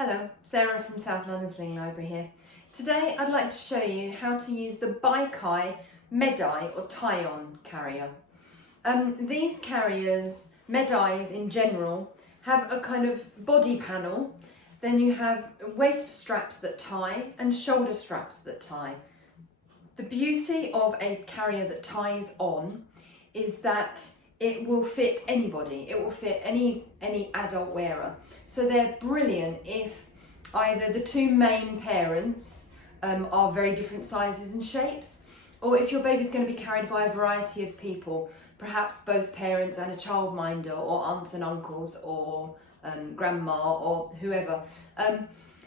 Hello, Sarah from South London Sling Library here. Today I'd like to show you how to use the ByKay MehDai or tie-on carrier. These carriers, MehDais in general, have a kind of body panel, then you have waist straps that tie and shoulder straps that tie. The beauty of a carrier that ties on is that it will fit anybody, it will fit any adult wearer. So they're brilliant if either the two main parents are very different sizes and shapes, or if your baby's going to be carried by a variety of people, perhaps both parents and a childminder, or aunts and uncles, or grandma, or whoever.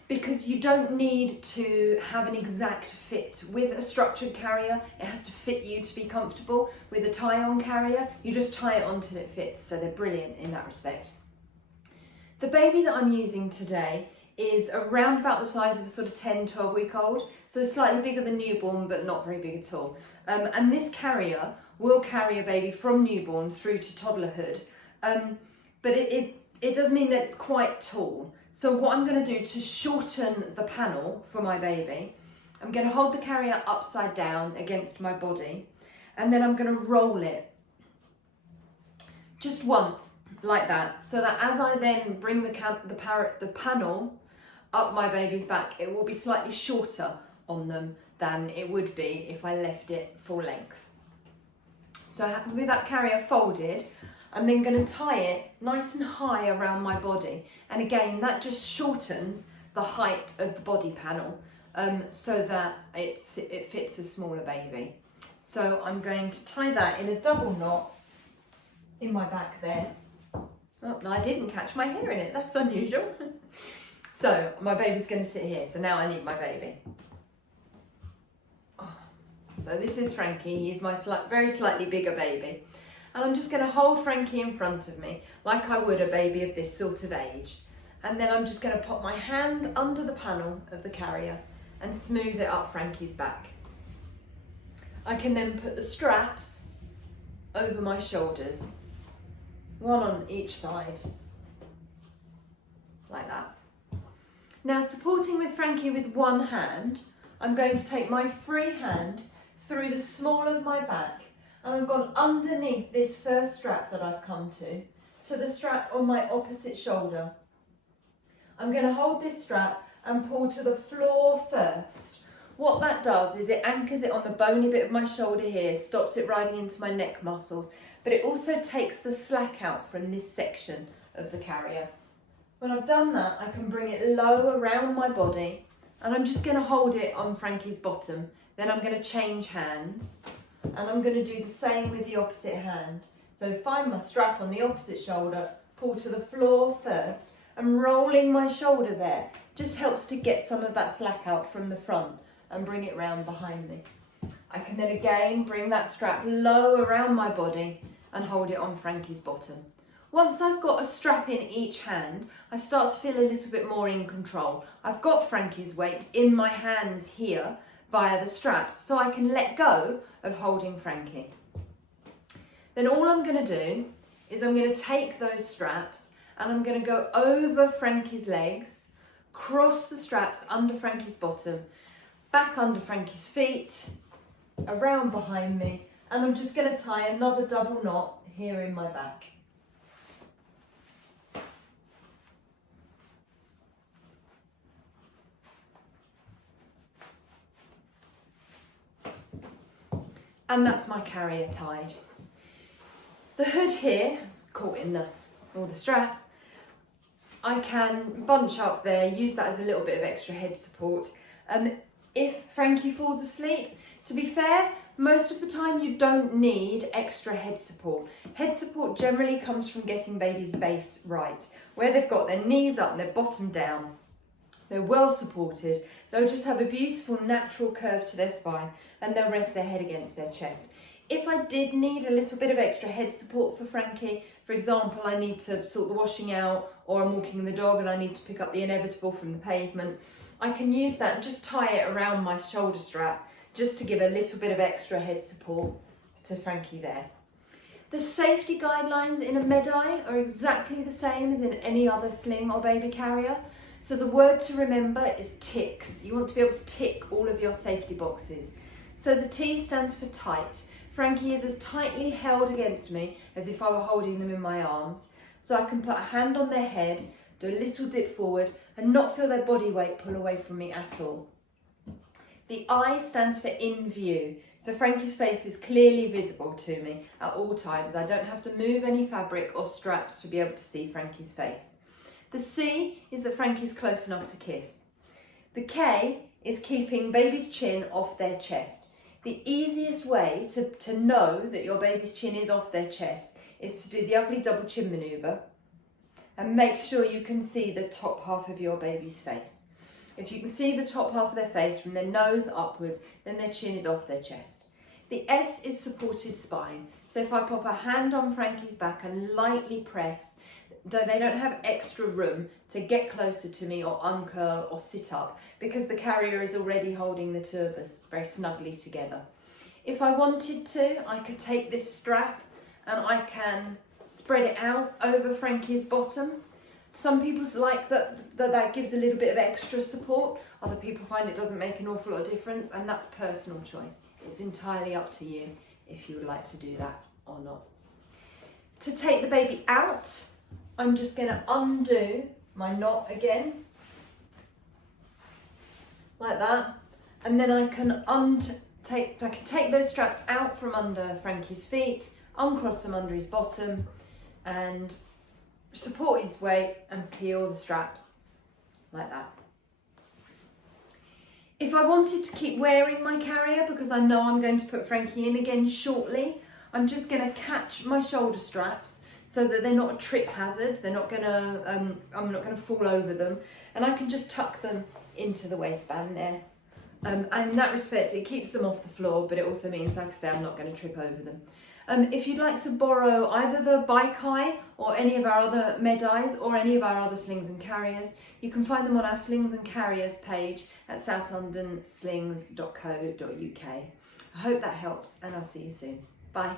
Because you don't need to have an exact fit. With a structured carrier, it has to fit you to be comfortable. With a tie-on carrier, you just tie it on till it fits, so they're brilliant in that respect. The baby that I'm using today is around about the size of a sort of 10, 12-week-old, so slightly bigger than newborn, but not very big at all. And this carrier will carry a baby from newborn through to toddlerhood, but it does mean that it's quite tall. So what I'm going to do to shorten the panel for my baby, I'm going to hold the carrier upside down against my body, and then I'm going to roll it just once like that, so that as I then bring the panel up my baby's back, it will be slightly shorter on them than it would be if I left it full length. So with that carrier folded, I'm then going to tie it nice and high around my body, and again that just shortens the height of the body panel so that it fits a smaller baby. So I'm going to tie that in a double knot in my back there. Oh, no, I didn't catch my hair in it, that's unusual. So my baby's going to sit here, so now I need my baby. Oh. So this is Frankie, he's my very slightly bigger baby. And I'm just going to hold Frankie in front of me like I would a baby of this sort of age. And then I'm just going to put my hand under the panel of the carrier and smooth it up Frankie's back. I can then put the straps over my shoulders, one on each side, like that. Now, supporting with Frankie with one hand, I'm going to take my free hand through the small of my back, and I've gone underneath this first strap that I've come to the strap on my opposite shoulder. I'm going to hold this strap and pull to the floor first. What that does is it anchors it on the bony bit of my shoulder here, stops it riding into my neck muscles, but it also takes the slack out from this section of the carrier. When I've done that, I can bring it low around my body, and I'm just going to hold it on Frankie's bottom. Then I'm going to change hands. And I'm going to do the same with the opposite hand. So find my strap on the opposite shoulder, pull to the floor first, and rolling my shoulder there just helps to get some of that slack out from the front and bring it round behind me. I can then again bring that strap low around my body and hold it on Frankie's bottom. Once I've got a strap in each hand, I start to feel a little bit more in control. I've got Frankie's weight in my hands here via the straps, so I can let go of holding Frankie. Then all I'm going to do is I'm going to take those straps and I'm going to go over Frankie's legs, cross the straps under Frankie's bottom, back under Frankie's feet, around behind me, and I'm just going to tie another double knot here in my back. And that's my carrier tied. The hood here, it's caught in all the straps, I can bunch up there, use that as a little bit of extra head support. If Frankie falls asleep, to be fair, most of the time you don't need extra head support. Head support generally comes from getting baby's base right, where they've got their knees up and their bottom down. They're well supported, they'll just have a beautiful natural curve to their spine, and they'll rest their head against their chest. If I did need a little bit of extra head support for Frankie, for example, I need to sort the washing out, or I'm walking the dog and I need to pick up the inevitable from the pavement, I can use that and just tie it around my shoulder strap, just to give a little bit of extra head support to Frankie there. The safety guidelines in a MehDai are exactly the same as in any other sling or baby carrier. So the word to remember is ticks. You want to be able to tick all of your safety boxes. So the T stands for tight. Frankie is as tightly held against me as if I were holding them in my arms. So I can put a hand on their head, do a little dip forward and not feel their body weight pull away from me at all. The I stands for in view. So Frankie's face is clearly visible to me at all times. I don't have to move any fabric or straps to be able to see Frankie's face. The C is that Frankie's close enough to kiss. The K is keeping baby's chin off their chest. The easiest way to know that your baby's chin is off their chest is to do the ugly double chin manoeuvre and make sure you can see the top half of your baby's face. If you can see the top half of their face from their nose upwards, then their chin is off their chest. The S is supported spine. So if I pop a hand on Frankie's back and lightly press, though they don't have extra room to get closer to me or uncurl or sit up because the carrier is already holding the two of us very snugly together. If I wanted to, I could take this strap and I can spread it out over Frankie's bottom. Some people like that gives a little bit of extra support. Other people find it doesn't make an awful lot of difference, and that's personal choice. It's entirely up to you if you would like to do that or not. To take the baby out, I'm just going to undo my knot again, like that, and then I can take those straps out from under Frankie's feet, uncross them under his bottom, and support his weight and peel the straps like that. If I wanted to keep wearing my carrier, because I know I'm going to put Frankie in again shortly, I'm just going to catch my shoulder straps so that they're not a trip hazard. They're not going to, I'm not going to fall over them, and I can just tuck them into the waistband there. And in that respect, it keeps them off the floor, but it also means, like I say, I'm not going to trip over them. If you'd like to borrow either the ByKay or any of our other MehDais or any of our other slings and carriers, you can find them on our slings and carriers page at southlondonslings.co.uk. I hope that helps, and I'll see you soon. Bye.